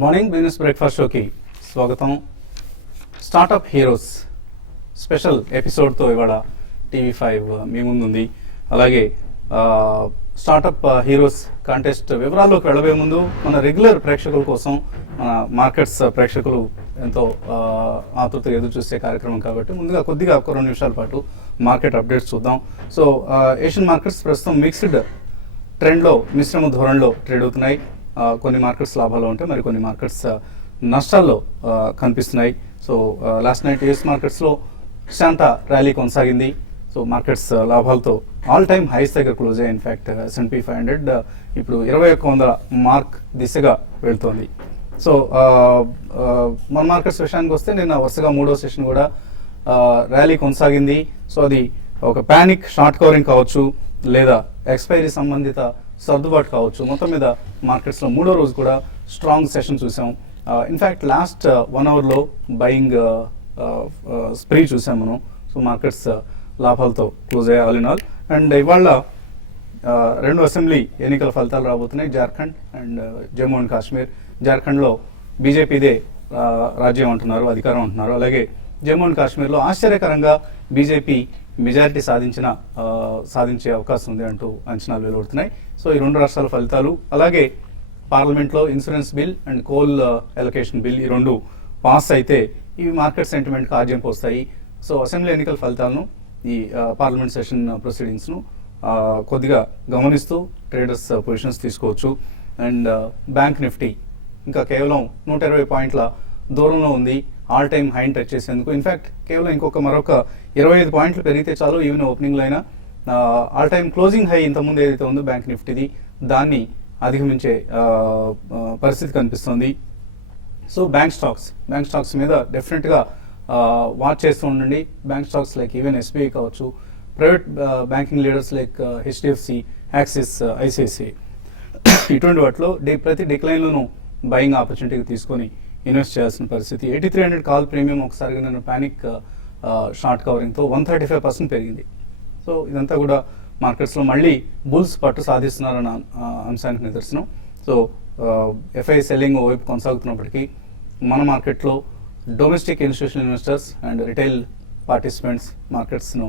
Good morning business breakfast షోకి స్వాగతం. Startup heroes special ఎపిసోడ్తో ఇవాళ టీవీ5 మీ ముందుంది. అలాగే స్టార్టప్ హీరోస్ కాంటెస్ట్ వివరాల్లోకి వెళ్ళబోయే ముందు మన రెగ్యులర్ ప్రేక్షకుల కోసం, మన మార్కెట్స్ ప్రేక్షకులు ఎంతో ఆతృతగా ఎదురు చూసే కార్యక్రమం కాబట్టి ముందుగా కొద్దిగా ఒక 2 నిమిషాల పాటు మార్కెట్ అప్డేట్స్ చూద్దాం. సో ఏషియన్ మార్కెట్స్ ప్రస్తుతం మిక్స్డ్ ట్రెండ్లో, మిశ్రమ ధోరణిలో ట్రేడ్ అవుతున్నాయి. కొన్ని మార్కెట్స్ లాభాలు ఉంటాయి, మరి కొన్ని మార్కెట్స్ నష్టాల్లో కనిపిస్తున్నాయి. సో లాస్ట్ నైట్ యూఎస్ మార్కెట్స్లో శాంత ర్యాలీ కొనసాగింది. సో మార్కెట్స్ లాభాలతో ఆల్ టైమ్ హైస్ దగ్గర క్లోజ్ అయ్యాయి. ఇన్ఫ్యాక్ట్ S&P 500 ఇప్పుడు 2100 మార్క్ దిశగా వెళ్తోంది. సో మన మార్కెట్స్ విషయానికి వస్తే నిన్న వరుసగా 3వ సెషన్ కూడా ర్యాలీ కొనసాగింది. సో అది ఒక ప్యానిక్ షార్ట్ కవరింగ్ కావచ్చు, లేదా ఎక్స్పైరీ సంబంధిత సర్దుబాటు కావచ్చు. మొత్తం మీద మార్కెట్స్లో 3వ రోజు కూడా స్ట్రాంగ్ సెషన్ చూసాం. ఇన్ఫ్యాక్ట్ లాస్ట్ 1 అవర్లో బయింగ్ స్ప్రీ చూసాం మనం. సో మార్కెట్స్ లాభాలతో క్లోజ్ అయ్యాయి ఆల్ ఇన్ ఆల్. అండ్ ఇవాళ 2 అసెంబ్లీ ఎన్నికల ఫలితాలు రాబోతున్నాయి, జార్ఖండ్ అండ్ జమ్మూ అండ్ కాశ్మీర్. జార్ఖండ్లో బీజేపీదే రాజ్యం అంటున్నారు, అధికారం అంటున్నారు. అలాగే జమ్మూ అండ్ కాశ్మీర్లో ఆశ్చర్యకరంగా బీజేపీ మెజారిటీ సాధించే అవకాశం ఉంది అంటూ అంచనాలు వెలువడుతున్నాయి. సో ఈ 2 రాష్ట్రాల ఫలితాలు, అలాగే పార్లమెంట్లో insurance bill and coal allocation bill, ఈ 2 పాస్ అయితే ఇవి మార్కెట్ సెంటిమెంట్కి ఆజ్యం పోస్తాయి. సో అసెంబ్లీ ఎన్నికల ఫలితాలను, ఈ పార్లమెంట్ సెషన్ ప్రొసీడింగ్స్ను కొద్దిగా గమనిస్తూ ట్రేడర్స్ పొజిషన్స్ తీసుకోవచ్చు. అండ్ బ్యాంక్ నిఫ్టీ ఇంకా కేవలం 120 పాయింట్ల దూరంలో ఉంది ఆల్ టైమ్ హైని టచ్ చేసేందుకు. ఇన్ఫ్యాక్ట్ కేవలం మరొక 25 పాయింట్లు పెరిగితే చాలు ఈవెన్ ఓపెనింగ్లో అయినా ఆల్ టైమ్ క్లోజింగ్ హై ఇంతకుముందు ఏదైతే ఉందో బ్యాంక్ నిఫ్టీది, దాన్ని అధిగమించే పరిస్థితి కనిపిస్తుంది. సో బ్యాంక్ స్టాక్స్ మీద డెఫినెట్గా వాచ్ చేస్తూ ఉండండి. Bank stocks like even SBI కావచ్చు, private banking leaders like HDFC, axis, ICICI, ఇటువంటి వాటిలో ప్రతి డిక్లైన్లోనూ బయింగ్ ఆపర్చునిటీకి తీసుకొని ఇన్వెస్ట్ చేయాల్సిన పరిస్థితి. 8300 కాల్ ప్రీమియం ఒకసారిగా నేను ప్యానిక్ షార్ట్ కవరింగ్తో 135% పెరిగింది. సో ఇదంతా కూడా మార్కెట్స్లో మళ్ళీ బుల్స్ పట్టు సాధిస్తున్నారన్న అంశానికి నిదర్శనం. సో FI సెల్లింగ్ వైపు కొనసాగుతున్నప్పటికీ మన మార్కెట్లో domestic institutional investors and retail participants మార్కెట్స్ను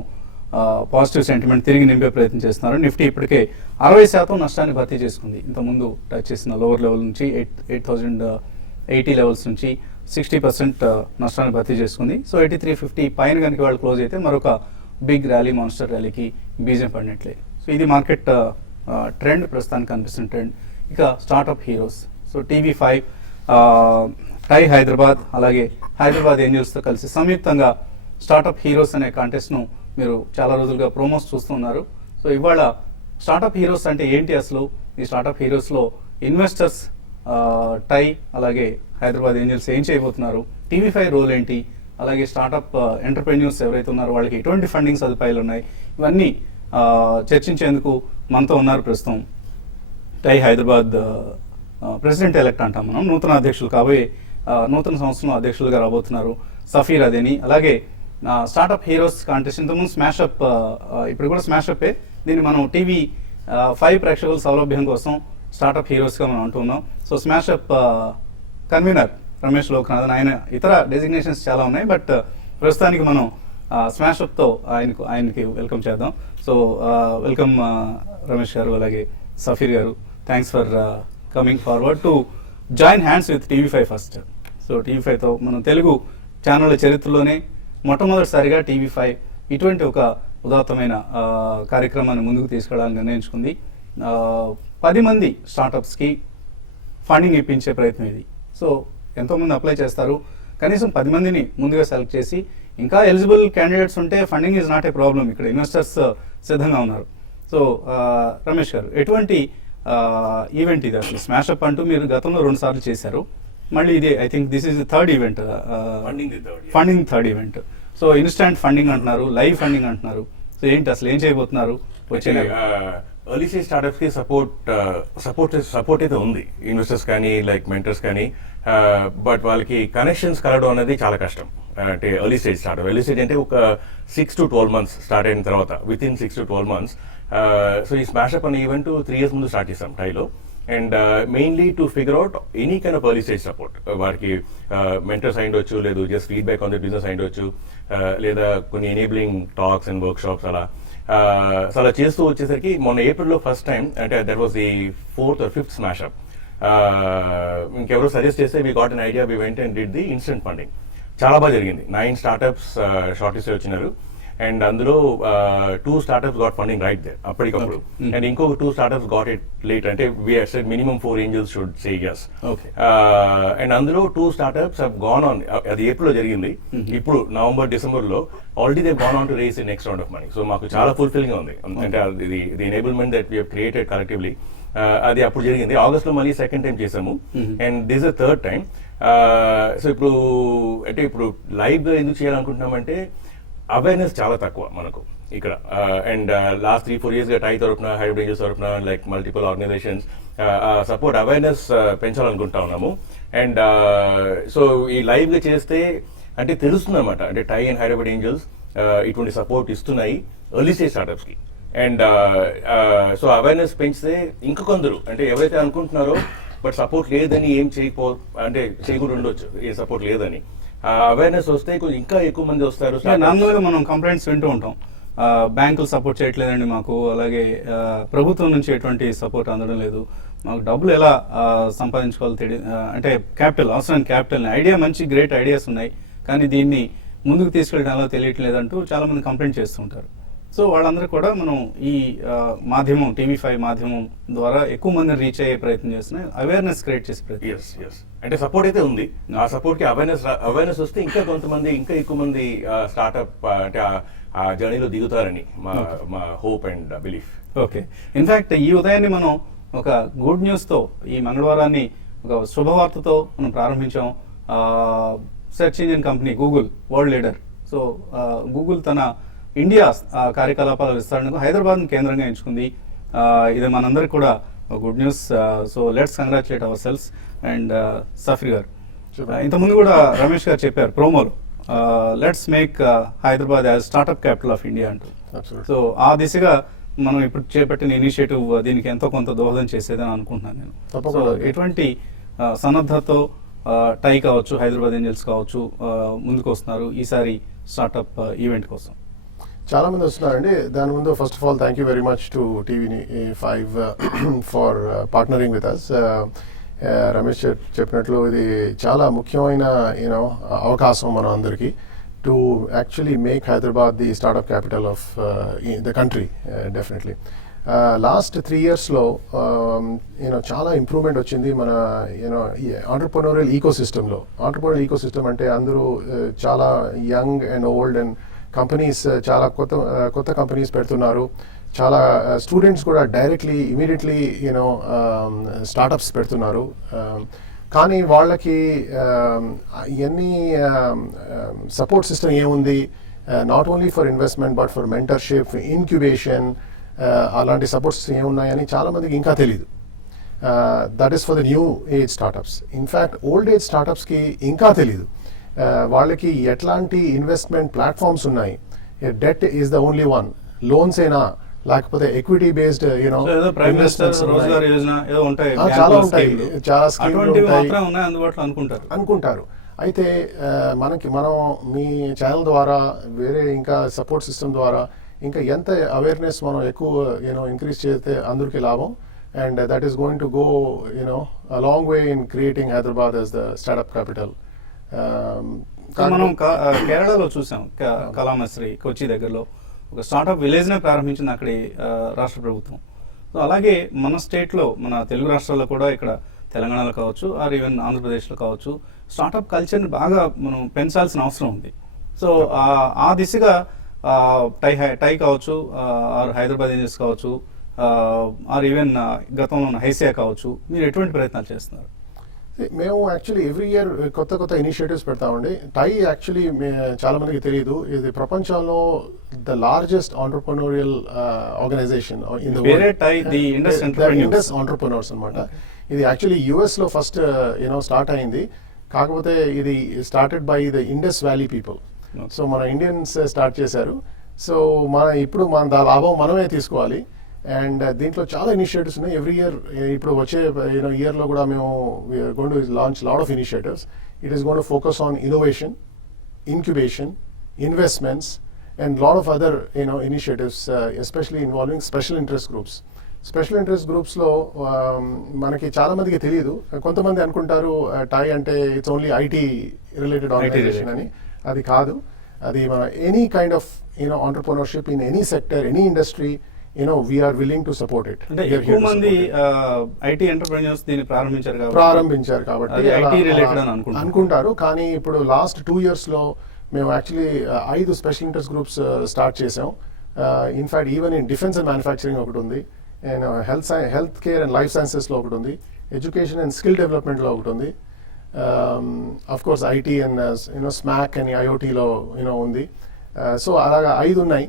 పాజిటివ్ సెంటిమెంట్ తిరిగి నింపే ప్రయత్నం చేస్తున్నారు. నిఫ్టీ ఇప్పటికే 60% నష్టాన్ని భర్తీ చేసుకుంది. ఇంతకుముందు టచ్ చేసిన లోవర్ లెవెల్ నుంచి 8080 లెవెల్స్ నుంచి 60% నష్టాన్ని భర్తీ చేసుకుంది. సో 8350 పైన కనుక వాళ్ళు క్లోజ్ అయితే మరొక బిగ్ ర్యాలీ, మాన్స్టర్ ర్యాలీకి బీజం పడినట్లే. సో ఇది మార్కెట్ ట్రెండ్, ప్రస్తుతానికి కనిపిస్తున్న ట్రెండ్. ఇక స్టార్టప్ హీరోస్, సో టీవీ5 టై హైదరాబాద్, అలాగే హైదరాబాద్ ఏంజల్స్తో కలిసి సంయుక్తంగా స్టార్టప్ హీరోస్ అనే కాంటెస్ట్ను మీరు చాలా రోజులుగా ప్రోమోస్ చూస్తున్నారు. సో ఇవాళ స్టార్టప్ హీరోస్ అంటే ఏంటి అసలు, ఈ స్టార్టప్ హీరోస్లో ఇన్వెస్టర్స్ టై అలాగే హైదరాబాద్ ఏంజల్స్ ఏం చేయబోతున్నారు, టీవీ5 రోల్ ఏంటి, అలాగే స్టార్టప్ ఎంటర్ప్రెన్యూర్స్ ఎవరైతే ఉన్నారో వాళ్ళకి ఎటువంటి ఫండింగ్ సదుపాయాలు ఉన్నాయి, ఇవన్నీ చర్చించేందుకు మనతో ఉన్నారు ప్రస్తుతం టై హైదరాబాద్ ప్రెసిడెంట్ ఎలెక్ట్ అంటాం మనం, నూతన అధ్యక్షులు కాబోయే నూతన సంవత్సరంలో అధ్యక్షులుగా రాబోతున్నారు సఫీర్ అదేని. అలాగే స్టార్టప్ హీరోస్ కాంటెస్ట్ ఇంతకుముందు స్మాషప్, ఇప్పుడు కూడా స్మాషప్పే, దీన్ని మనం టీవీ5 ప్రేక్షకుల సౌలభ్యం కోసం స్టార్టప్ హీరోస్గా మనం అంటున్నాం. సో స్మాషప్ కన్వీనర్ రమేష్ లోకనాథన్, ఆయన ఇతర డెసిగ్నేషన్స్ చాలా ఉన్నాయి, బట్ ప్రస్తుతానికి మనం స్మాషప్తో ఆయనకి వెల్కమ్ చేద్దాం. సో వెల్కమ్ రమేష్ గారు, అలాగే Safeer garu. Thanks for coming forward to join hands with TV five first. So టీవీ5తో మనం తెలుగు ఛానళ్ళ చరిత్రలోనే మొట్టమొదటిసారిగా టీవీ5 ఇటువంటి ఒక ఉదాత్తమైన కార్యక్రమాన్ని ముందుకు తీసుకెళ్లాలని నిర్ణయించుకుంది. 10 మంది స్టార్టప్స్కి ఫండింగ్ ఇప్పించే ప్రయత్నం ఇది. సో ఎంతోమంది అప్లై చేస్తారు, కనీసం 10 మందిని ముందుగా సెలెక్ట్ చేసి, ఇంకా ఎలిజిబుల్ క్యాండిడేట్స్ ఉంటే funding is not a problem, ఇక్కడ ఇన్వెస్టర్స్ సిద్ధంగా ఉన్నారు. సో రమేష్ గారు, ఎటువంటి ఈవెంట్ ఇది అసలు? స్మాషప్ అంటూ మీరు గతంలో 2 సార్లు చేశారు, మళ్ళీ ఇది I think this is the third event, funding third event. So instant funding అంటున్నారు, లైవ్ ఫండింగ్ అంటున్నారు. సో ఏంటి అసలు, ఏం చేయబోతున్నారు? వచ్చే ఎర్లీ స్టేజ్ స్టార్టప్స్ కి సపోర్ట్ అయితే ఉంది, ఇన్వెస్టర్స్ కానీ లైక్ మెంటర్స్ కానీ, బట్ వాళ్ళకి కనెక్షన్స్ కలవడం అనేది చాలా కష్టం. అంటే early stage startup, early stage అంటే ఒక 6 to 12 months స్టార్ట్ అయిన తర్వాత, with in 6 to 12 months. So ఈ స్మాషప్ అనే ఈవెంట్ 3 years ముందు స్టార్ట్ చేసాం టైలో. And mainly to figure out any kind of early stage support. వారికి మెంటర్స్ అయ్యుండొచ్చు, లేదు just feedback on the business అయ్యుండొచ్చు, లేదా కొన్ని enabling talks and workshops అలా. సో అలా చేస్తూ వచ్చేసరికి మొన్న ఏప్రిల్లో ఫస్ట్ టైం, అంటే that was the 4th or 5th smash up. ఇంకెవరో సజెస్ట్ చేస్తే we got an idea, we went and did the instant funding. చాలా బాగా జరిగింది. 9 స్టార్టప్స్ షార్ట్ లిస్ట్ వచ్చినారు, అండ్ అందులో 2 startups got funding right there అప్పటికప్పుడు, and ఇంకొక 2 స్టార్టప్స్ గాట్ ఇట్ లేట్. అంటే we have said minimum 4 angels should say yes. And అందులో 2 startups have gone on, అది ఏప్రిల్లో జరిగింది. ఇప్పుడు నవంబర్ డిసెంబర్లో already they gone on to raise next round of money. So మాకు చాలా ఫుల్ఫిల్గా ఉంది. అంటే the enablement that we have created collectively, అది అప్పుడు జరిగింది. ఆగస్ట్ లో మళ్ళీ సెకండ్ టైం చేసాము, and this the third time. So ఇప్పుడు అంటే ఇప్పుడు లైవ్ గా ఎందుకు చేయాలనుకుంటున్నామంటే అవేర్నెస్ చాలా తక్కువ మనకు ఇక్కడ. అండ్ లాస్ట్ 3-4 years గా టై తరపున, హైబ్రిడ్ ఏంజల్స్ తరపున, like multiple organisations support awareness పెంచాలనుకుంటా ఉన్నాము. అండ్ సో ఈ లైవ్ గా చేస్తే అంటే తెలుస్తుంది అనమాట, అంటే టై అండ్ హైబ్రిడ్ ఏంజల్స్ ఇటువంటి సపోర్ట్ ఇస్తున్నాయి ఎర్లీ స్టేజ్ స్టార్టప్స్ కి. అండ్ సో అవేర్నెస్ పెంచితే ఇంకా కొందరు, అంటే ఎవరైతే అనుకుంటున్నారో బట్ సపోర్ట్ లేదని ఏం అంటే చేయకుండా ఉండొచ్చు, ఏ సపోర్ట్ లేదని, అవేర్నెస్ వస్తే కొంచెం ఇంకా ఎక్కువ మంది వస్తారు. నార్మల్గా మనం కంప్లైంట్స్ వింటూ ఉంటాం, బ్యాంకులు సపోర్ట్ చేయట్లేదండి మాకు, అలాగే ప్రభుత్వం నుంచి ఎటువంటి సపోర్ట్ అందడం లేదు, మాకు డబ్బులు ఎలా సంపాదించుకోవాలి అంటే క్యాపిటల్, అవసరం క్యాపిటల్, ఐడియా మంచి గ్రేట్ ఐడియాస్ ఉన్నాయి కానీ దీన్ని ముందుకు తీసుకెళ్ళడం ఎలా తెలియట్లేదంటూ చాలా మంది కంప్లైంట్ చేస్తుంటారు. సో వాళ్ళందరూ కూడా మనం ఈ మాధ్యమం TV5 మాధ్యమం ద్వారా ఎక్కువ మందిని రీచ్ అయ్యే ప్రయత్నం చేస్తున్నాయి, అవేర్నెస్ క్రియేట్ చేసే ప్రయత్నం. అంటే సపోర్ట్ అయితే ఉంది, ఆ సపోర్ట్ కి అవేర్నెస్ వస్తే ఇంకా కొంతమంది, ఇంకా ఎక్కువ మంది స్టార్ట్అప్ అంటే ఆ జర్నీలో దిగుతారని మా hope and belief. Okay, in fact ఈ ఉదయాన్ని మనం ఒక గుడ్ న్యూస్ తో, ఈ మంగళవారాన్ని ఒక శుభవార్తతో మనం ప్రారంభించాం. Search engine company Google, world leader. So Google తన ఇండియా కార్యకలాపాల విస్తరణకు హైదరాబాద్ను కేంద్రంగా ఎంచుకుంది. ఇది మనందరికి కూడా good news. So let's congratulate ourselves. And Safi garu, ఇంతకుముందు కూడా రమేష్ గారు చెప్పారు ప్రోమోలో, let's make Hyderabad as startup capital of India అంటూ. సో ఆ దిశగా మనం ఇప్పుడు చేపట్టిన ఇనిషియేటివ్ దీనికి ఎంతో కొంత దోహదం చేసేదని అనుకుంటున్నాను నేను. సో ఎటువంటి సన్నద్ధతో టై కావచ్చు, హైదరాబాద్ ఏంజల్స్ కావచ్చు, ముందుకు వస్తున్నారు ఈసారి స్టార్ట్అప్ ఈవెంట్ కోసం? చాలా మంది వస్తున్నారండి. దాని ముందు first of all thank you very much to TV5 for partnering with us. Ramesh చెప్పినట్లు ఇది చాలా ముఖ్యమైన అవకాశం మన అందరికీ to actually make Hyderabad the startup capital of the country. Definitely last 3 yearsలో చాలా ఇంప్రూవ్మెంట్ వచ్చింది మన ఆంటర్ప్రెన్యూరియల్ ఈకోసిస్టంలో. ఆంటర్ప్రెన్యూరియల్ ఈకోసిస్టమ్ అంటే అందరూ చాలా young and old and companies, చాలా కొత్త కంపెనీస్ పెడుతున్నారు. చాలా స్టూడెంట్స్ కూడా డైరెక్ట్లీ ఇమీడియట్లీ స్టార్టప్స్ పెడుతున్నారు. కానీ వాళ్ళకి ఇవన్నీ సపోర్ట్ సిస్టమ్ ఏముంది, not only for investment but for mentorship, incubation, అలాంటి సపోర్ట్ సిస్టమ్ ఏమున్నాయని చాలామందికి ఇంకా తెలియదు. That is for the new age startups. In fact old age స్టార్టప్స్కి ఇంకా తెలీదు వాళ్ళకి ఎట్లాంటి ఇన్వెస్ట్మెంట్ ప్లాట్ఫామ్స్ ఉన్నాయి. Debt is the only one, loans అయినా లేకపోతే ఎక్విటీ బేస్డ్ చాలా ఉంటాయి, చాలా అనుకుంటారు. అయితే మనం మీ ఛానల్ ద్వారా వేరే ఇంకా సపోర్ట్ సిస్టమ్ ద్వారా ఇంకా ఎంత అవేర్నెస్ మనం ఎక్కువ ఇంక్రీజ్ చేస్తే అందరికీ లాభం. And that is going to go a long way in creating Hyderabad as the startup capital. మనం కేరళలో చూసాం, కలామశ్రీ కొచ్చి దగ్గరలో ఒక స్టార్ట్అప్ విలేజ్నే ప్రారంభించింది అక్కడి రాష్ట్ర ప్రభుత్వం. సో అలాగే మన స్టేట్లో, మన తెలుగు రాష్ట్రాల్లో కూడా, ఇక్కడ తెలంగాణలో కావచ్చు ఆర్ ఈవెన్ ఆంధ్రప్రదేశ్లో కావచ్చు, స్టార్ట్అప్ కల్చర్ని బాగా మనం పెంచాల్సిన అవసరం ఉంది. సో ఆ దిశగా టై కావచ్చు, ఆర్ హైదరాబాద్ ఏంజల్స్ కావచ్చు, ఆర్ ఈవెన్ గతంలో ఉన్న హైసియా కావచ్చు, మీరు ఎటువంటి ప్రయత్నాలు చేస్తున్నారు? మేము యాక్చువల్లీ ఎవ్రీ ఇయర్ కొత్త ఇనిషియేటివ్స్ పెడతామండి. టై యాక్చువల్లీ చాలా మందికి తెలియదు, ఇది ప్రపంచంలో the largest entrepreneurial organisation in the world, Indus entrepreneurs అనమాట. ఇది యాక్చువల్లీ యుఎస్లో ఫస్ట్ స్టార్ట్ అయింది. కాకపోతే ఇది started by the Indus valley people. So మన ఇండియన్స్ స్టార్ట్ చేశారు. సో ఇప్పుడు మన లాభం మనమే తీసుకోవాలి. అండ్ దీంట్లో చాలా ఇనిషియేటివ్స్ ఉన్నాయి. ఎవ్రీ ఇయర్ ఇప్పుడు వచ్చే ఇయర్లో కూడా మేము we're going to launch lot of initiatives. It is going to focus on innovation, incubation, investments, and lot of other initiatives, especially involving special interest groups. Special interest గ్రూప్స్లో మనకి చాలా మందికి తెలియదు. కొంతమంది అనుకుంటారు టై అంటే it's only IT related organisation అని. అది కాదు. అది మన any kind of entrepreneurship in any sector, any industry, we are willing to support it. అంటే ఎక్కువ మంది ఐటీ ఎంటర్ప్రెన్యూర్స్ దీన్ని ప్రారంభించారు కాబట్టి ఐటీ రిలేటెడ్ అని అనుకుంటారు. కానీ ఇప్పుడు లాస్ట్ 2 yearsలో మేము actually 5 special interest groups start చేసాం. In fact even in defence and manufacturing ఒకటి ఉంది, and health care and life సైన్సెస్లో ఒకటి ఉంది, ఎడ్యుకేషన్ అండ్ స్కిల్ డెవలప్మెంట్లో ఒకటి ఉంది, of course IT and SMAC అని ఐఓటీలో ఉంది. సో అలాగా 5 ఉన్నాయి.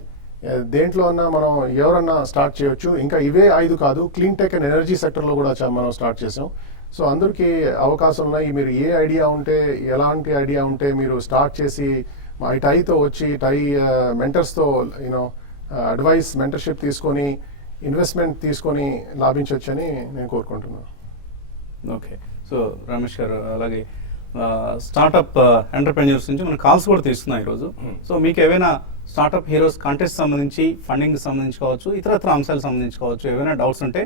దేంట్లో అన్నా మనం ఎవరన్నా స్టార్ట్ చేయొచ్చు. ఇంకా ఇవే 5 కాదు, క్లీన్ టెక్ అండ్ ఎనర్జీ సెక్టర్లో కూడా మనం స్టార్ట్ చేసాం. సో అందరికీ అవకాశం ఉన్నాయి. మీరు ఏ ఐడియా ఉంటే, ఎలాంటి ఐడియా ఉంటే మీరు స్టార్ట్ చేసి మా టైతో వచ్చి టై మెంటర్స్తో అడ్వైస్, మెంటర్షిప్ తీసుకొని, ఇన్వెస్ట్మెంట్ తీసుకొని లాభించవచ్చని నేను కోరుకుంటున్నాను. ఓకే. సో రమేష్ గారు, అలాగే స్టార్టప్ ఎంటర్ప్రెన్యూర్స్ నుంచి మనం కాల్స్ కూడా తీసుకున్నాం ఈరోజు. సో మీకు ఏవైనా స్టార్టప్ హీరోస్ కాంటెస్ట్ సంబంధించి, ఫండింగ్ సంబంధించి కావచ్చు, ఇతరత్ర అంశాలకు సంబంధించి కావచ్చు, ఏవైనా డౌట్స్ ఉంటే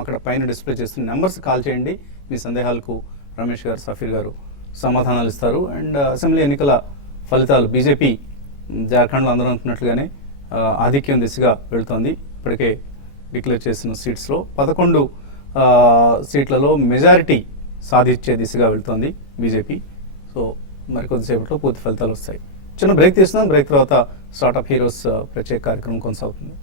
అక్కడ పైన డిస్ప్లే చేస్తున్న నెంబర్స్ కాల్ చేయండి. మీ సందేహాలకు రమేష్ గారు, సఫీర్ గారు సమాధానాలు ఇస్తారు. అండ్ అసెంబ్లీ ఎన్నికల ఫలితాలు బీజేపీ జార్ఖండ్లో అందరూ అనుకున్నట్లుగానే ఆధిక్యం దిశగా వెళుతోంది. ఇప్పటికే డిక్లేర్ చేసిన సీట్స్లో 11 సీట్లలో మెజారిటీ సాధించే దిశగా వెళుతోంది బీజేపీ. సో మరికొద్దిసేపట్లో పూర్తి ఫలితాలు వస్తాయి. చిన్న బ్రేక్ తీసుకుందాం. బ్రేక్ తర్వాత స్టార్టప్ హీరోస్ ప్రత్యేక కార్యక్రమం కొనసాగుతుంది.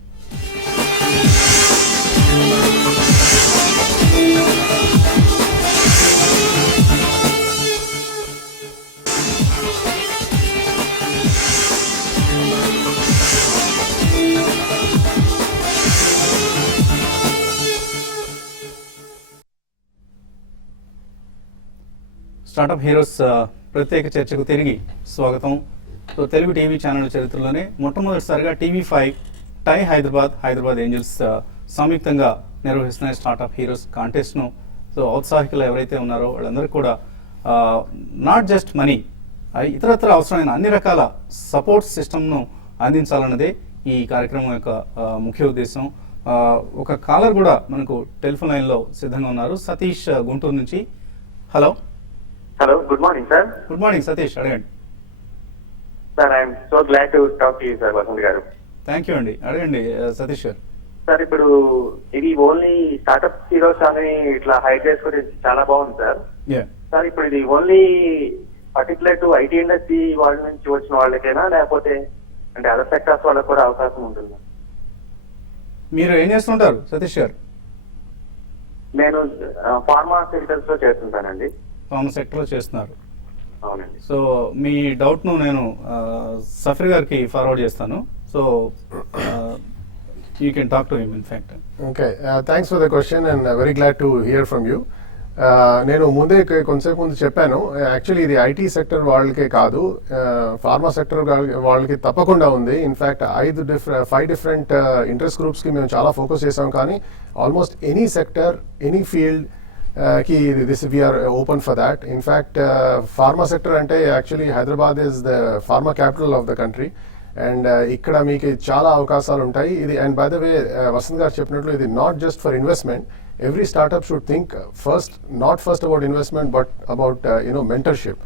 స్టార్టప్ హీరోస్ ప్రత్యేక చర్చకు తిరిగి స్వాగతం. సో తెలుగు టీవీ ఛానల్ చరిత్రలోనే మొట్టమొదటిసారిగా టీవీ5, టై హైదరాబాద్ ఏంజల్స్ సంయుక్తంగా నిర్వహిస్తున్న స్టార్టప్ హీరోస్ కాంటెస్ట్ను. సో ఔత్సాహికులు ఎవరైతే ఉన్నారో వాళ్ళందరికీ కూడా నాట్ జస్ట్ మనీ, ఇతరత్ర అవసరమైన అన్ని రకాల సపోర్ట్ సిస్టమ్ను అందించాలన్నదే ఈ కార్యక్రమం యొక్క ముఖ్య ఉద్దేశం. ఒక కాలర్ కూడా మనకు టెలిఫోన్ లైన్లో సిద్ధంగా ఉన్నారు, సతీష్ గుంటూరు నుంచి. Hello. Hello, good morning, sir. Good morning Satish, అడగండి. Sir, I am so glad to talk to you, sir, Vasant garu. Thank you అండి, అడగండి సతీష్ గారు. సార్, ఇప్పుడు ఇది ఓన్లీ స్టార్ట్అప్ హీరోస్ అని ఇట్లా హైలైట్స్ గురించి చాలా బాగుంది సార్. సార్, ఇప్పుడు ఇది only particular to IT industry వాళ్ళ నుంచి వచ్చిన వాళ్ళకేనా, లేకపోతే అంటే అదర్ సెక్టర్స్ వాళ్ళకి కూడా అవకాశం ఉంటుందా? మీరు ఏం చేస్తుంటారు సతీష్ గారు? నేను ఫార్మాస్యూటికల్స్ లో చేస్తుంటానండి. ఫార్మా సెక్టర్లో చేస్తున్నారు. అవునండి. సో మీ డౌట్ను నేను సఫీర్ గారికి ఫార్వర్డ్ చేస్తాను. So you can talk to him in fact. Okay, thanks for the question and very glad to hear from you. నేను ముందే కొంతసేపు ముందు చెప్పాను, యాక్చువల్లీ ఇది ఐటీ సెక్టర్ వాళ్ళకే కాదు, ఫార్మా సెక్టర్ వాళ్ళకి తప్పకుండా ఉంది. ఇన్ఫ్యాక్ట్ 5 డిఫరెంట్ ఇంట్రెస్ట్ గ్రూప్స్కి మేము చాలా ఫోకస్ చేసాం. కానీ almost any sector, any field కి this we are open for that. In fact pharma sector అంటే actually Hyderabad is the pharma capital of the country. And ఇక్కడ మీకు చాలా అవకాశాలు ఉంటాయి. ఇది and by the way Vasanth garu చెప్పినట్లు ఇది not just for investment. Every startup should think not first about investment, but about mentorship.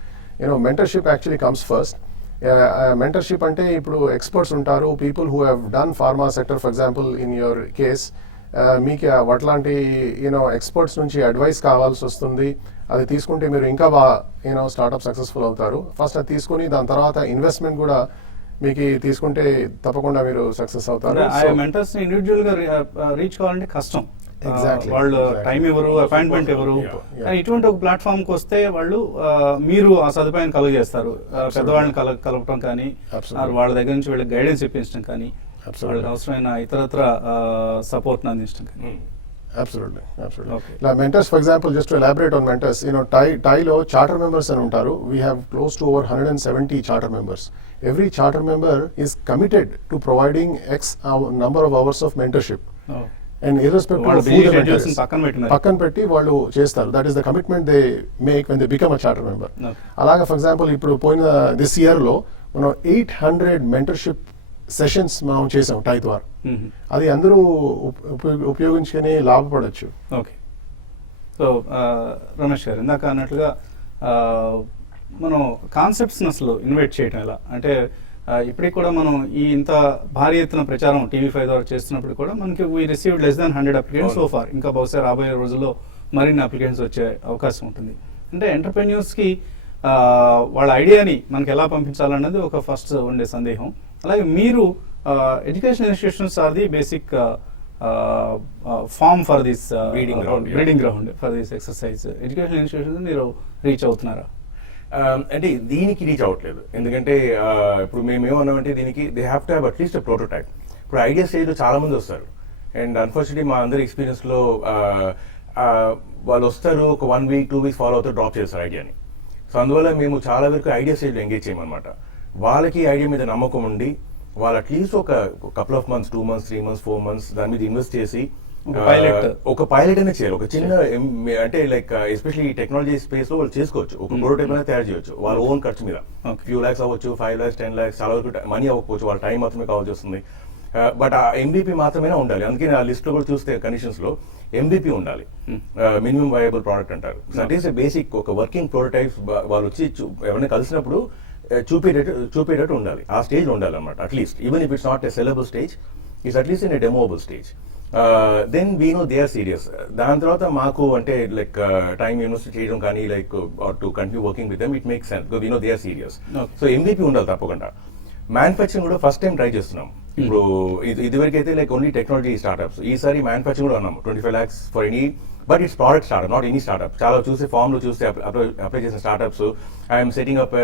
Mentorship actually comes first. Mentorship ante ippudu experts untaru, people who have done pharma sector, for example, in your case, meeku vatlanti experts nunchi advice kavalsi vastundi. అది తీసుకుంటే మీరు ఇంకా బాగా startup successful అవుతారు. First అది తీసుకుని దాని తర్వాత ఇన్వెస్ట్మెంట్ కూడా మీకు తీసుకుంటే తప్పకుండా మీరు సక్సెస్ అవుతారు. మెంటర్స్ ఇండివిజువల్ గా రీచ్ కావాలంటే కష్టం. వాళ్ళు టైం ఎవరు, అపాయింట్మెంట్ ఎవరు, కానీ ఇటువంటి ఒక ప్లాట్ఫామ్ కి వస్తే వాళ్ళు మీరు ఆ సదుపాయాన్ని కలుగజేస్తారు. పెద్దవాళ్ళని కలపడం కానీ, వాళ్ళ దగ్గర నుంచి వీళ్ళకి గైడెన్స్ ఇప్పించడం కానీ, వాళ్ళకి అవసరమైన ఇతరత్ర సపోర్ట్ అందించడం కానీ. Absolutely. Okay. Now, mentors, for example, just to elaborate on mentors, TIE-lo charter members అని ఉంటారు. We have close to over 170 charter members. Every charter member is committed to providing X number of hours of mentorship. Oh. And irrespective వాళ్ళు of who busy the mentor schedules ని is. పక్కన పెట్టినారు. పక్కన పెట్టి వాళ్ళు చేస్తారు. That is the commitment they make when they become a charter member. Okay. అలాగా for example ఇప్పుడు పోయిన దిస్ ఇయర్లో మనం 800 మెంటర్షిప్ సెషన్స్ మనం చేసాం టై ద్వారా. Mhm. అది అందరూ ఉపయోగించుకొని లాభపడచ్చు. ఓకే. సో రమేష్ గారు ఇందాక అన్నట్లుగా మనం కాన్సెప్ట్స్ని అసలు ఇన్వైట్ చేయటం ఎలా అంటే ఇప్పటికి కూడా మనం ఈ ఇంత భారీ ఎత్తున ప్రచారం TV5 ద్వారా చేస్తున్నప్పుడు కూడా మనకి we received less than 100 applicants so far. ఇంకా బహుశా రాబోయే రోజుల్లో మరిన్ని అప్లికెంట్స్ వచ్చే అవకాశం ఉంటుంది. అంటే ఎంటర్ప్రెన్యూర్స్కి వాళ్ళ ఐడియాని మనకి ఎలా పంపించాలన్నది ఒక ఫస్ట్ ఉండే సందేహం. అలాగే మీరు education institutions are the basic farm for this breeding ground for this exercise. Education institutions మీరు రీచ్ అవుతున్నారా? అంటే దీనికి రీచ్ అవ్వట్లేదు. ఎందుకంటే ఇప్పుడు మేము ఏమన్నామంటే దీనికి they have to have at least a prototype. ఇప్పుడు ఐడియా స్టేజ్లో చాలా మంది వస్తారు అండ్ అన్ఫార్చునేట్లీ మా అందరి ఎక్స్పీరియన్స్లో వాళ్ళు వస్తారు, ఒక 1 week 2 weeks ఫాలో అవుతారు, డ్రాప్ చేస్తారు ఐడియాని. సో అందువల్ల మేము చాలా వరకు ఐడియా స్టేజ్లో ఎంగేజ్ చేయమన్నమాట. వాళ్ళకి ఐడియా మీద నమ్మకం ఉండి వాళ్ళు అట్లీస్ట్ ఒక couple of months 2 months 3 months 4 months దాని మీద ఇన్వెస్ట్ చేసి ఒక పైలట్ అయినా చేయాలి. ఒక చిన్న అంటే లైక్ ఎస్పెషల్లీ ఈ టెక్నాలజీ స్పేస్ లో వాళ్ళు చేసుకోవచ్చు. ఒక ప్రోటోటైప్ అయినా తయారు చేయొచ్చు వాళ్ళ ఓన్ ఖర్చు మీద. ఫ్యూ లాక్స్ అవ్వచ్చు, 5 lakhs 10 lakhs, చాలా వరకు మనీ అవ్వకపోవచ్చు, వాళ్ళ టైం మాత్రమే కావాల్సి వస్తుంది. బట్ ఆ MVP మాత్రమే ఉండాలి. అందుకే ఆ లిస్ట్ లో కూడా చూస్తే కండిషన్స్ లో MVP ఉండాలి, మినిమం వయబుల్ ప్రోడక్ట్ అంటారు. దట్ ఈస్ బేసిక్ ఒక వర్కింగ్ ప్రోటోటైప్. వాళ్ళు వచ్చి ఎవరైనా కలిసినప్పుడు చూపేటట్టు ఉండాలి, ఆ స్టేజ్ ఉండాలి అనమాట. At least even if it's not a sellable stage, it's at least in a demoable stage. Then we know they are serious. దాని తర్వాత మాకు అంటే లైక్ టైం ఇన్వెస్ట్ చేయడం కానీ like to continue working with them it make sense because we know they are serious. So MVP ఉండాలి తప్పకుండా. Manufacturing కూడా first time try చేస్తున్నాం. ఇప్పుడు ఇదివరకు అయితే లైక్ ఓన్లీ టెక్నాలజీ స్టార్ట్అప్స్. ఈసారి మ్యానుఫ్యాక్చరింగ్ కూడా అన్నాము 25 lakhs for any, but it's product startup, not any startup. చాలా చూస్తే ఫామ్ లో చూస్తే అప్లై చేసిన startups. I'm setting up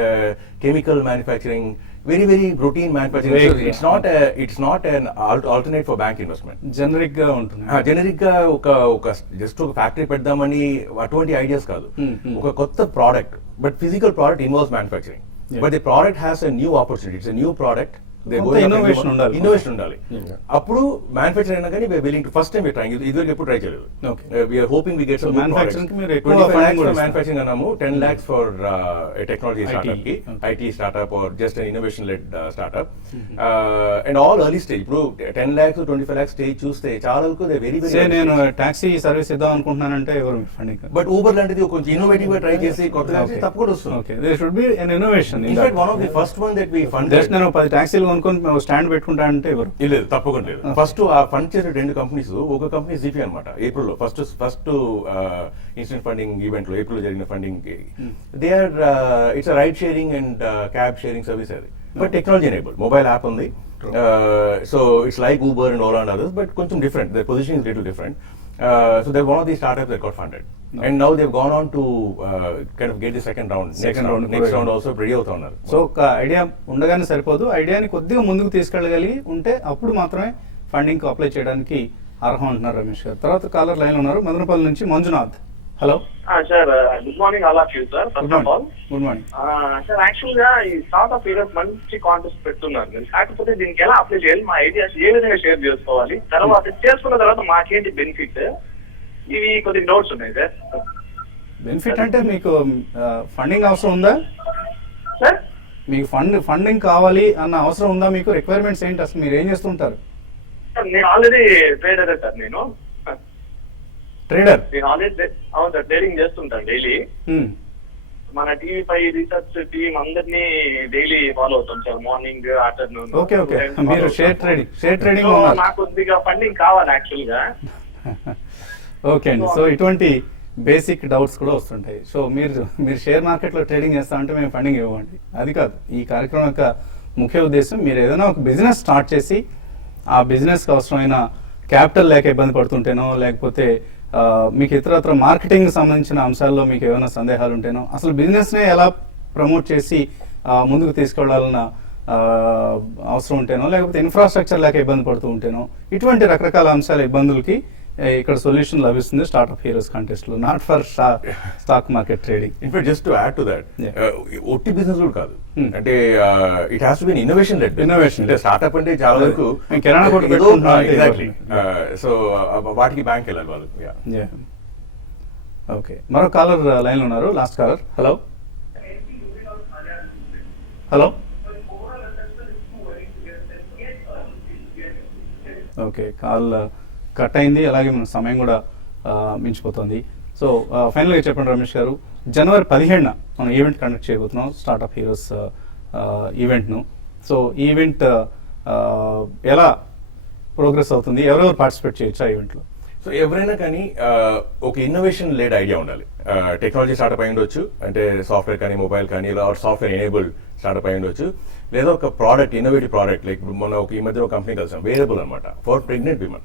chemical manufacturing, very very routine manufacturing. It's not an alternate for bank investment. Generic గా ఉంటుంది. Generic గా ఒక just ఒక ఫ్యాక్టరీ పెడదామని అటువంటి ఐడియాస్ కాదు. ఒక కొత్త product, but physical product involves manufacturing. But the product has a new opportunity, it's a new product. Innovation ఉండాలి. అప్పుడు మ్యానుఫ్యాక్చర్ అయినా కానీ willing to first time trying. ఇదివరకు ఎప్పుడు ట్రై చేయలేదు. We're hoping we get some manufacturing. 25 lakhs manufacturing అన్నాము, 10 lakhs for technology startup కి, IT startup or just an innovation led startup. And all early stage. ఇప్పుడు 10 lakhs 25 lakhs stage చూస్తే చాలా వరకు very very. నేను టాక్సీ సర్వీస్ ఇద్దాం అనుకుంటున్నానంటే ఎవరు funding. But Uber లాంటిది కొంచెం ఇన్నోవేటివ్ గా ట్రై చేసి కొత్తగా తప్పు కూడా వస్తుంది. Okay, there should be an innovation. In fact one of the first one that we fund. Just నేను 10 టాక్సీలు కొనుక్కొని స్టాండ్ పెట్టుకుంటా అంటే ఎవరు లేదు, తప్పకుండా లేదు. ఫస్ట్ ఆ ఫండ్ చేసే 2 కంపెనీస్, ఒక కంపెనీ జీపీ అనమాట. ఏప్రిల్ లో ఫస్ట్ ఇన్స్టెంట్ ఫండింగ్ ఈవెంట్ లో ఏప్రిల్ జరిగిన ఫండింగ్ కి they are it's ride sharing and cab sharing service అది. But technology enabled mobile app ఉంది. So it's like Uber and Ola and others, but కొంచెం different. The position is little different. So they're one of these startups that got funded, and now they've gone on to kind of get the second round. Next round also ready అవుతా ఉన్నారు. So ఒక idea ఉండగానే సరిపోదు, ఐడియాని కొద్దిగా ముందుకు తీసుకెళ్ళగలిగి ఉంటే అప్పుడు మాత్రమే ఫండింగ్ కు అప్లై చేయడానికి అర్హం అంటున్నారు రమేష్ గారు. తర్వాత కాలర్ లైన్ ఉన్నారు, మదనపల్లి నుంచి Manjunath. Hello sir, good morning all of you sir. First of all good morning sir. Actual గా ఈ స్టార్ట్అప్ ఈరోజు మంచి కాంటెస్ట్ పెడుతున్నారు, కాకపోతే దీనికి ఎలా అప్లై చేయాలి, మా ఐడియాస్ ఏ విధంగా షేర్ చేసుకోవాలి, తర్వాత చేసుకున్న తర్వాత మాకేంటి బెనిఫిట్, ఇవి కొద్ది డౌట్స్ ఉన్నాయి సార్. బెనిఫిట్ అంటే మీకు ఫండింగ్ అవసరం ఉందా సార్? మీకు ఫండింగ్ కావాలి అన్న అవసరం ఉందా? మీకు రిక్వైర్మెంట్స్ ఏంటి, అసలు మీరు ఏం చేస్తుంటారు? నేను ఆల్రెడీ ట్రేడర్ సార్. ట్రేడర్? నేను ఆల్రెడీ అవును సార్, ట్రేడింగ్ చేస్తుంటాను డైలీ. మన TV5 రీసెర్చ్ టీమ్ అందరినీ డైలీ ఫాలో అవుతాం sir, morning afternoon. Okay okay, మీరు షేర్ ట్రేడింగ్ నాకు కొద్దిగా ఫండింగ్ కావాలి యాక్చువల్ గా. ఓకే అండి. సో ఇటువంటి బేసిక్ డౌట్స్ కూడా వస్తుంటాయి. సో మీరు షేర్ మార్కెట్లో ట్రేడింగ్ చేస్తా అంటే మేము ఫండింగ్ ఇవ్వండి, అది కాదు ఈ కార్యక్రమం యొక్క ముఖ్య ఉద్దేశం. మీరు ఏదైనా ఒక బిజినెస్ స్టార్ట్ చేసి ఆ బిజినెస్కి అవసరమైన క్యాపిటల్ లేక ఇబ్బంది పడుతుంటేనో, లేకపోతే మీకు ఇతరత్ర మార్కెటింగ్ సంబంధించిన అంశాల్లో మీకు ఏమైనా సందేహాలు ఉంటేనో, అసలు బిజినెస్నే ఎలా ప్రమోట్ చేసి ముందుకు తీసుకెళ్లాలన్న అవసరం ఉంటేనో, లేకపోతే ఇన్ఫ్రాస్ట్రక్చర్ లేక ఇబ్బంది పడుతూ ఉంటేనో, ఇటువంటి రకరకాల అంశాల ఇబ్బందులకి ఇక్కడ సొల్యూషన్ లభిస్తుంది స్టార్ట్అప్ హీరోస్ కాంటెస్ట్ లో, not for stock market trading. In fact just to add to that, Yeah. ఒట్టి బిజినెస్ కూడా కాదు, అంటే it has to be innovation led. Innovation అంటే స్టార్ట్అప్ అంటే చాలా వరకు నేను కిరాణా కొట్టు పెట్టుకుంటున్నా అంటే ఎగ్జాక్ట్లీ. సో వాటికి బ్యాంక్ వెళ్ళాలి వాళ్ళు. ఓకే, మరో కాలర్ లైన్ లో ఉన్నారు, last caller. Hello hello. Okay, call cut అయింది, అలాగే మన సమయం కూడా మించిపోతుంది. సో ఫైనల్గా చెప్పండి రమేష్ గారు, జనవరి 17న మనం ఈవెంట్ కండక్ట్ చేయబోతున్నాం, స్టార్ట్అప్ హీరోస్ ఈవెంట్ను. సో ఈ ఈవెంట్ ఎలా ప్రోగ్రెస్ అవుతుంది, ఎవరెవరు పార్టిసిపేట్ చేయొచ్చు ఆ ఈవెంట్లో? సో ఎవరైనా కానీ ఒక ఇన్నోవేషన్ లెడ్ ఐడియా ఉండాలి. టెక్నాలజీ స్టార్ట్అప్ అయి ఉండొచ్చు, అంటే సాఫ్ట్వేర్ కానీ మొబైల్ కానీ, ఇలా సాఫ్ట్వేర్ ఎనేబుల్డ్ స్టార్ట్అప్ అయి ఉండొచ్చు, లేదా ఒక ప్రోడక్ట్, ఇన్నోవేటివ్ ప్రోడక్ట్, లైక్ మొన్న ఒక ఈ మధ్య ఒక కంపెనీ కలిసాం, వేరియబుల్ అనమాట, for pregnant women.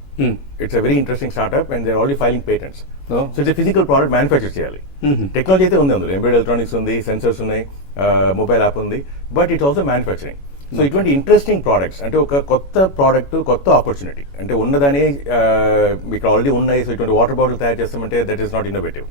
It's a very interesting startup and they already filing patents. So it's physical product manufacture చేయాలి. టెక్నాలజీ అయితే ఉంది అందులో, ఎంబెడెడ్ ఎలక్ట్రానిక్స్ ఉంది, సెన్సర్స్ ఉన్నాయి, మొబైల్ యాప్ ఉంది, but it's also manufacturing. So ఇటువంటి ఇంట్రెస్టింగ్ ప్రోడక్ట్స్, అంటే ఒక కొత్త ప్రోడక్ట్, కొత్త ఆపర్చునిటీ, అంటే ఉన్నదానే ఇక్కడ ఆల్రెడీ ఉన్నాయి. సో ఇటువంటి వాటర్ బాటిల్ తయారు చేస్తామంటే that is not innovative.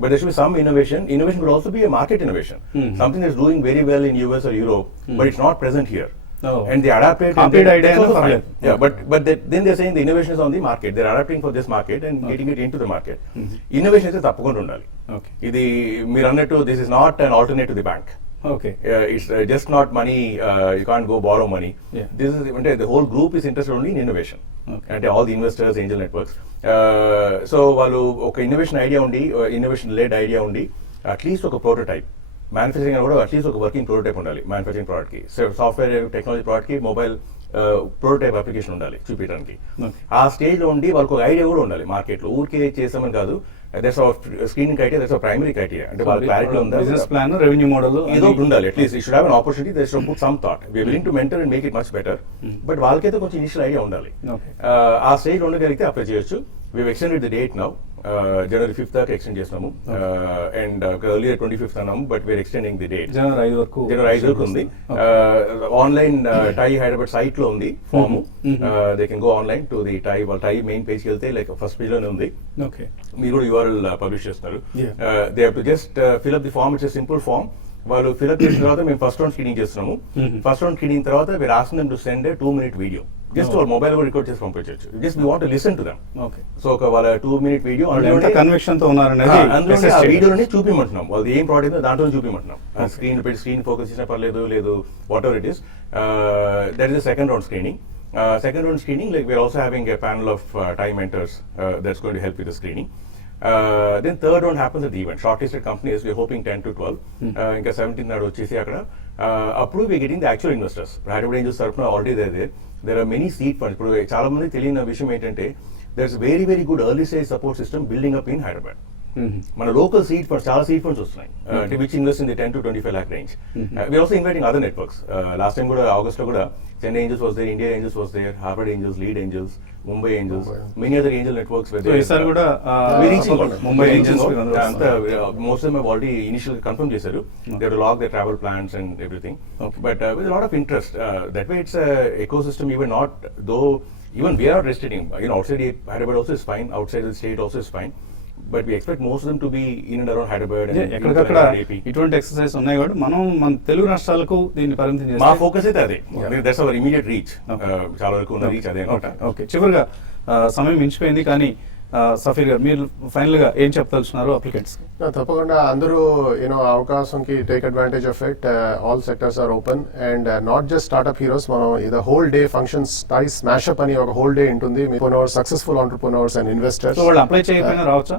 But there should be some innovation. Innovation could also be a market innovation. Something that's doing very well in US or Europe, but it's not present here. Oh. And they adapt it. Complete idea that's also no fine. problem. Yeah, but then they're saying the innovation is on the market. They're adapting for this market and getting it into the market. Innovation is తప్పకుండా ఉండాలి. Okay. ఇది మీరు అన్నట్టు, this is not an alternate to the bank. Okay. It's just not money. You can't go borrow money. Yeah. This is the whole group is interested only in innovation. Okay. And all the investors, angel networks. So వాళ్ళు ఒక innovation idea ఉండి, innovation lead idea ఉండి, at least ఒక prototype, manufacturing కూడా at least ఒక working prototype ఉండాలి manufacturing product కి, software technology product కి, మొబైల్ ప్రోటోటైప్ అప్లికేషన్ ఉండాలి చూపించడానికి. ఆ స్టేజ్ లో ఉండి వాళ్ళకి ఒక ఐడియా కూడా ఉండాలి మార్కెట్ లో, ఊరికే చేసామని కాదు. That's our screening criteria, that's our primary criteria. అంటే వాళ్ళ క్లారిటీ ఉందా, బిజినెస్ ప్లాన్, రెవెన్యూ మోడల్ ఏదో ఒకటి ఉండాలి. At least you should have an opportunity, they should put some thought, we are willing to mentor and make it much better. But వాళ్ళకైతే కొంచెం initial idea ఉండాలి. ఆ స్టేజ్ ఉండగలిగితే అప్లై చేయొచ్చు. We've extended the date now. January 5th దాకా extend చేస్తున్నాము. And earlier 25th అన్నాము, but we are extending the date. జనవరి 5 వరకు. జనవరి 5 వరకు ఉంది. ఆన్లైన్ టై హైదరాబాద్ సైట్ లో ఉంది form. They can go online to the TiE, వాళ్ళ టై మెయిన్ పేజ్కి వెళ్తే లైక్ ఫస్ట్ పేజ్ లోనే ఉంది. ఓకే, మీరు కూడా యూఆర్ఎల్ పబ్లిష్ చేస్తున్నారు. They have to just fill up the form. It's a simple form. వాళ్ళు ఫిల్ అప్ చేసిన తర్వాత మేము ఫస్ట్ రౌండ్ స్క్రీనింగ్ చేస్తున్నాము. ఫస్ట్ రౌండ్ స్క్రీనింగ్ తర్వాత we're asking them to send a 2-minute video. Just వాళ్ళ mobile కూడా record చేసి పంపించవచ్చు. Just we want to listen to them. Okay, so ఒక వాళ్ళ 2-minute వీడియో కన్విక్షన్ తో ఉన్నారనేది అందులో ఆ వీడియోలోనే చూపిమంటున్నాం. వాళ్ళు ఏం ప్రోడక్ట్ దాంట్లో చూపిమంటున్నాం. స్క్రీన్ పెట్టి స్క్రీన్ ఫోకస్ చేసినా పర్లేదు, లేదు what ever it is. That is second round screening. Second round screening, like we're also having a panel of time mentors that's going to help with the screening. Then third round happens at the event. Shortlisted companies, we're hoping 10 to 12. Inka 17 నాడు వచ్చేసి అక్కడ అప్పుడు we're getting the actual investors. Hyderabad Angels తరపున already there are many seed funds. ఇప్పుడు చాలా మంది తెలియని విషయం ఏంటంటే there's very very good early stage support system building up in Hyderabad. మన లోకల్ సీడ్ ఫండ్స్, చాలా సీడ్ ఫండ్స్ వస్తున్నాయి, which invest in the 10 to 25 lakh range. We are also inviting other networks. Last time కూడా August లో కూడా Chennai angels was there, India angels was there, Harvard angels, lead angels, Mumbai angels, many other angel networks were there. ఈసారి కూడా Mumbai angels అంతా most of them already initial confirm చేశారు. They have to lock their travel plans and everything. But with lot of interest, that way it's ecosystem. Even not though, even we are not restricting, outside Hyderabad also is fine, outside the state also is fine, but we expect most of them to be in and around Hyderabad and ఎక్కడికక్కడ ఇటువంటి exercise ఉన్నాయి కూడా మనం మన తెలుగు రాష్ట్రాలకు దీన్ని పరిమితం చేస్తాం. మా ఫోకస్ అయితే అదే, దట్స్ అవర్ ఇమీడియట్ రీచ్. చాలా వరకు ఉన్న రీచ్ అదే. ఓకే, చివరిగా సమయం మించిపోయింది, కానీ సఫీర్ గారు మీరు ఫైనల్ గా ఏం చెప్పదలుచున్నారు అప్లికెంట్స్? తప్పకుండా అందరూ అవకాశంకి take advantage of it. All sectors are open and not just startup heroes. మనం ఇది whole day functions TiE smashup అని ఒక హోల్ డే ఉంటుంది. సక్సెస్ఫుల్ ఆంటర్ప్రెన్యూర్స్ అండ్ ఇన్వెస్టర్స్ వాళ్ళు అప్లై చేయకపోయినా రావచ్చా?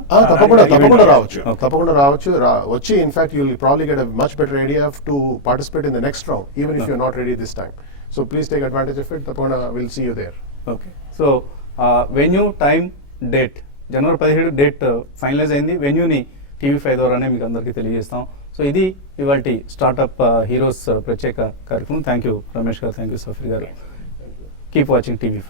తప్పకుండా రావచ్చు. వచ్చి in fact you will probably get a much better idea to participate in the next round, even if you not ready this time. So please take advantage of it. తప్పకుండా will see you there. Okay, so venue, time, date January 17 date finalize అయింది. వెన్యూని TV5 ద్వారానే మీకు అందరికీ తెలియజేస్తాం. So ఇది ఇవాల్టి startup heroes ప్రత్యేక కార్యక్రమం. థ్యాంక్ యూ రమేష్ గారు, థ్యాంక్ యూ సఫీర్ గారు. Keep watching TV5.